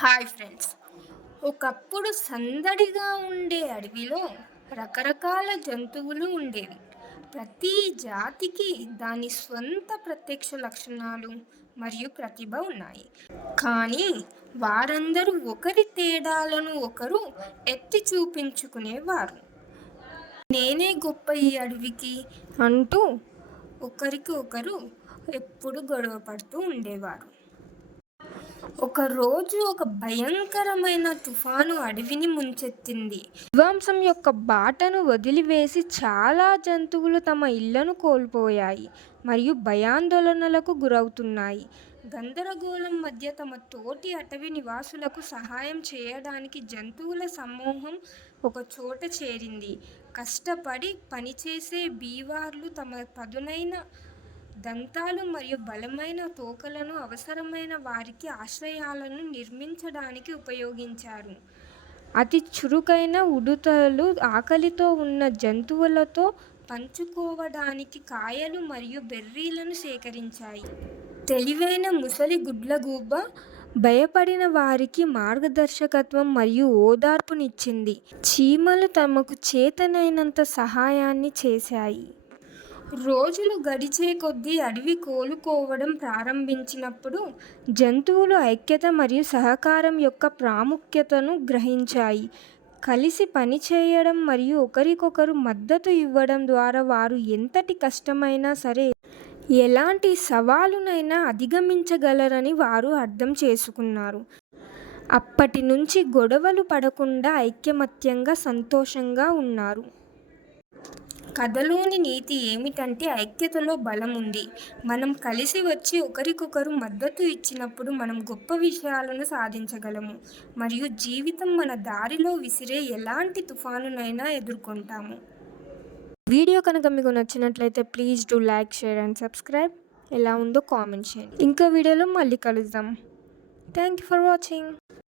Hi friends. ఒకప్పుడు సందడిగా ఉండే అడవిలో రకరకాల జంతువులు ఉండేవి. ప్రతి జాతికి దాని స్వంత ప్రత్యక్ష లక్షణాలు మరియు ప్రతిభ ఉన్నాయి. కానీ వారందరూ ఒకరి తేడాలను ఒకరు ఎత్తి చూపించుకునేవారు. నేనే గొప్ప ఈ అడవికి అంటూ ఒకరికి ఒకరు ఎప్పుడు గొడవ పడుతూ ఉండేవారు. ఒక రోజు ఒక భయంకరమైన తుఫాను అడవిని ముంచెత్తింది. విధ్వంసం యొక్క బాటను వదిలివేసి చాలా జంతువులు తమ ఇళ్ళను కోల్పోయాయి మరియు భయాందోళనలకు గురవుతున్నాయి. గందరగోళం మధ్య తమ తోటి అటవీ నివాసులకు సహాయం చేయడానికి జంతువుల సమూహం ఒక చోట చేరింది. కష్టపడి పనిచేసే బీవార్లు తమ పదునైన దంతాలు మరియు బలమైన తోకలను అవసరమైన వారికి ఆశ్రయాలను నిర్మించడానికి ఉపయోగించారు. అతి చురుకైన ఉడుతలు ఆకలితో ఉన్న జంతువులతో పంచుకోవడానికి కాయలు మరియు బెర్రీలను సేకరించాయి. తెలివైన ముసలి గుడ్లగూబ భయపడిన వారికి మార్గదర్శకత్వం మరియు ఓదార్పునిచ్చింది. చీమలు తమకు చేతనైనంత సహాయాన్ని చేశాయి. రోజులు గడిచే కొద్దీ అడవి కోలుకోవడం ప్రారంభించినప్పుడు జంతువులు ఐక్యత మరియు సహకారం యొక్క ప్రాముఖ్యతను గ్రహించాయి. కలిసి పనిచేయడం మరియు ఒకరికొకరు మద్దతు ఇవ్వడం ద్వారా వారు ఎంతటి కష్టమైనా సరే ఎలాంటి సవాలునైనా అధిగమించగలరని వారు అర్థం చేసుకున్నారు. అప్పటి నుంచి గొడవలు పడకుండా ఐకమత్యంగా సంతోషంగా ఉన్నారు. కథలోని నీతి ఏమిటంటే ఐక్యతలో బలం ఉంది. మనం కలిసి వచ్చి ఒకరికొకరు మద్దతు ఇచ్చినప్పుడు మనం గొప్ప విషయాలను సాధించగలము. మరియు జీవితం మన దారిలో విసిరే ఎలాంటి తుఫానునైనా ఎదుర్కొంటాము. వీడియో కనుక మీకు నచ్చినట్లయితే please do like share and subscribe. ఎలా ఉందో కామెంట్ చేయండి. ఇంకా వీడియోలో మళ్ళీ కలుద్దాం. Thank you for watching.